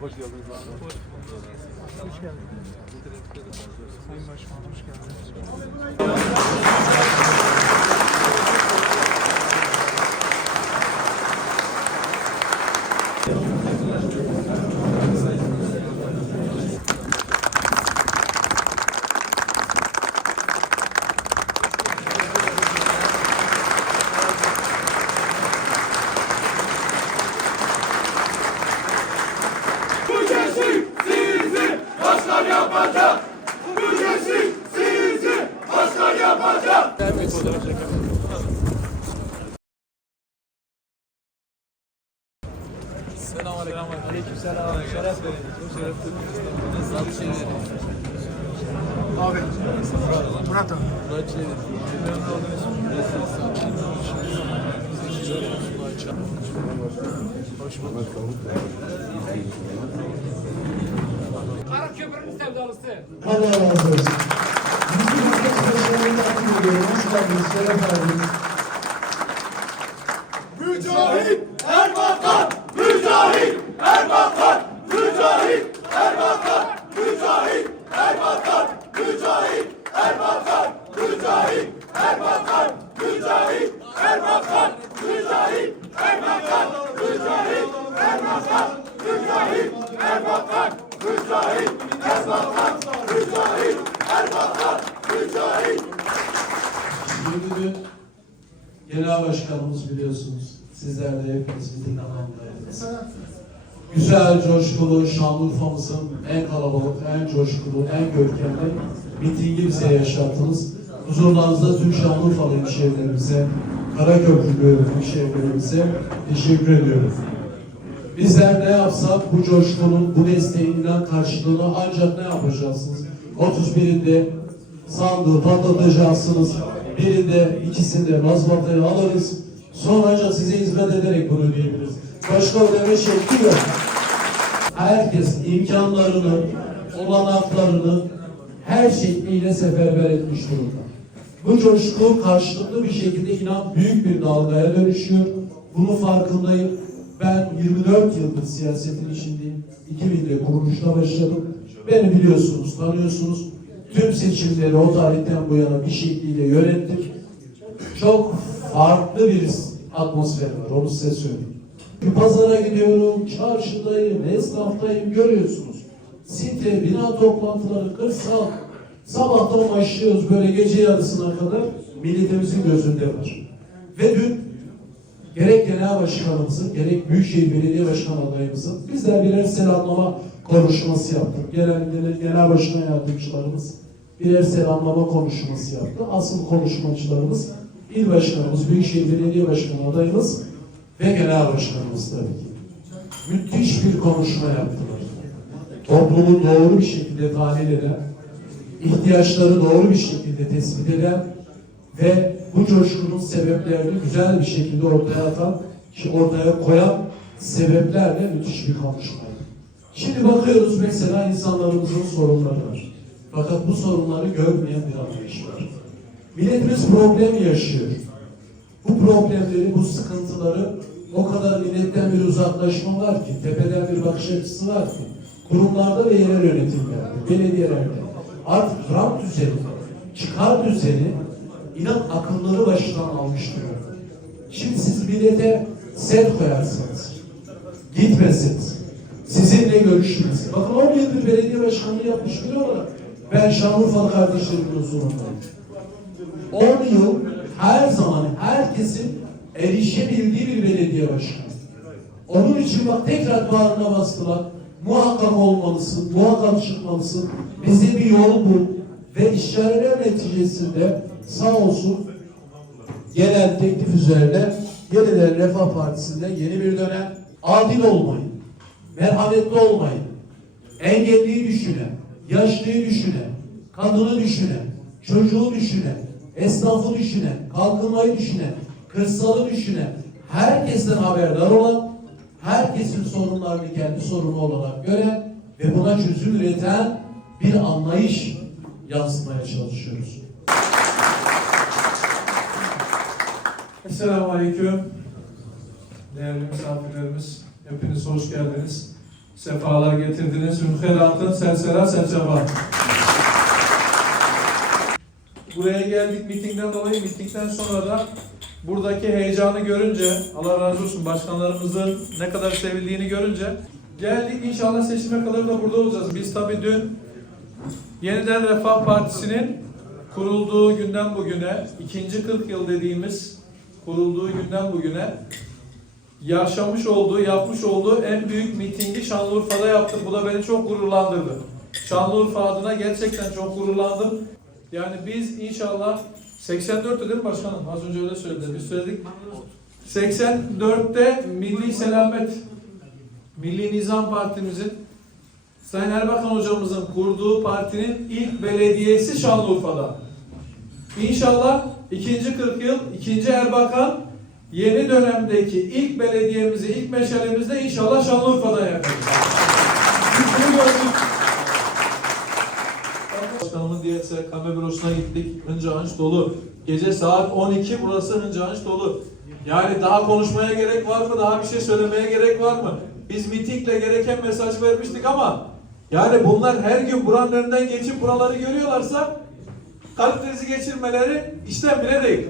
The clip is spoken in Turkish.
Hoş geldiniz. Hoş geldiniz. Sayın Başkan hoş geldiniz. yapacak. Bu gençlik seyirci başkan yapacak. Selam aleyküm. Aleyküm selam. Şeref verin. Şeref verin. Şey abi. Murat abi. Murat Çelebi. Hoş bulduk. Karaköprünün sevdalısı. Allah razı olsun. Bizim arkadaşlarımızı takip ediyorum. Hoş geldiniz. Şeref verdiniz. Gün Genel Başkanımız biliyorsunuz. Sizler de hepiniz miting alanlarındayız. Güzel, coşkulu, Şanlıurfa'mızın en kalabalık, en coşkulu, en görkemli mitingi bize yaşattınız. Huzurlarınızda tüm Şanlıurfalı hemşehrilerimize, Karaköprülü hemşehrilerimize teşekkür ediyorum. Bizler ne yapsak bu coşkunun, bu desteğinden karşılığını ancak ne yapacaksınız? 31'inde sandığı patlatacaksınız. Birinde, ikisinde mazbatayı alırız. Sonra ancak size hizmet ederek bunu ödeyebiliriz. Başka ödeme şekli yok. Herkes imkanlarını, olanaklarını her şekliyle seferber etmiş durumda. Bu coşku karşılıklı bir şekilde inan büyük bir dalgaya dönüşüyor. Bunun farkındayım. Ben 24 yıldır siyasetin içindeyim. 2000'de kuruluşta başladım. Beni biliyorsunuz, tanıyorsunuz. Tüm seçimleri o tarihten bu yana bir şekliyle yönettim. Çok farklı bir atmosfer var, onu size söyleyeyim. Bir pazara gidiyorum, çarşıdayım, esnaftayım, görüyorsunuz. Site, bina toplantıları, kırsal. Sabahtan başlıyoruz böyle gece yarısına kadar milletimizin gözünde var. Ve dün gerek genel başkanımızın, gerek Büyükşehir Belediye Başkan adayımızın bizler birer selamlama konuşması yaptık. Genel, genel, genel başkan yardımcılarımız birer selamlama konuşması yaptı. Asıl konuşmacılarımız il başkanımız, Büyükşehir Belediye Başkanı adayımız ve genel başkanımız tabii ki. Müthiş bir konuşma yaptılar. Toplumu doğru bir şekilde tahlil eden, ihtiyaçları doğru bir şekilde tespit eden ve bu coşkunun sebeplerini güzel bir şekilde ortaya atan, ki ortaya koyan sebeplerle müthiş bir konuşmaydı. Şimdi bakıyoruz mesela insanlarımızın sorunları var. Fakat bu sorunları görmeyen bir anlayış var. Milletimiz problem yaşıyor. Bu problemleri, bu sıkıntıları o kadar milletten bir uzaklaşma var ki, tepeden bir bakış açısı var ki, kurumlarda ve yerel yönetimlerde, belediyelerde artık rant düzeni, çıkar düzeni inan akılları başından almış durumda. Şimdi siz millete set koyarsınız, gitmesiniz, sizinle görüşmez. Bakın 10 yıldır belediye başkanlığı yapmış biri olarak ben Şanlıurfalı kardeşlerimin huzurundayım. 10 yıl her zaman herkesin erişebildiği bir belediye başkanı. Onun için bak tekrar bağrına bastılar. Muhakkak olmalısın, muhakkak çıkmalısın. Bize bir yol bul. Ve işaretler neticesinde sağ olsun genel teklif üzerine yeniden Refah Partisi'nde yeni bir dönem adil olmayın, merhametli olmayın, engelliyi düşünen, yaşlıyı düşünen, kadını düşünen, çocuğu düşünen, esnafı düşünen, kalkınmayı düşünen, kırsalı düşünen, herkesten haberdar olan, herkesin sorunlarını kendi sorunu olarak gören ve buna çözüm üreten bir anlayış yansıtmaya çalışıyoruz. Esselamu Aleyküm. değerli misafirlerimiz, hepiniz hoş geldiniz. Sefalar getirdiniz. Münferatın sersera serçaba. Buraya geldik mitingden dolayı, mitingden sonra da buradaki heyecanı görünce, Allah razı olsun başkanlarımızın ne kadar sevildiğini görünce geldik inşallah seçime kadar da burada olacağız. Biz tabii dün Yeniden Refah Partisi'nin kurulduğu günden bugüne, ikinci 40 yıl dediğimiz kurulduğu günden bugüne yaşamış olduğu, yapmış olduğu en büyük mitingi Şanlıurfa'da yaptık. Bu da beni çok gururlandırdı. Şanlıurfa adına gerçekten çok gururlandım. Yani biz inşallah 84'te değil mi başkanım? Az önce öyle söylediler. Biz söyledik. 84'te Milli Selamet, Milli Nizam Partimizin Sayın Erbakan hocamızın kurduğu partinin ilk belediyesi Şanlıurfa'da. İnşallah ikinci 40 yıl, ikinci Erbakan yeni dönemdeki ilk belediyemizi, ilk meşalemizde inşallah Şanlıurfa'da yaparız. Biz bunu gördük. Başkanımın diyetse kahve bürosuna gittik. Hınca hınç dolu. Gece saat 12 burası hınca hınç dolu. Yani daha konuşmaya gerek var mı? Daha bir şey söylemeye gerek var mı? Biz mitingle gereken mesaj vermiştik ama yani bunlar her gün buranın önünden geçip buraları görüyorlarsa kalp geçirmeleri işten bile değil.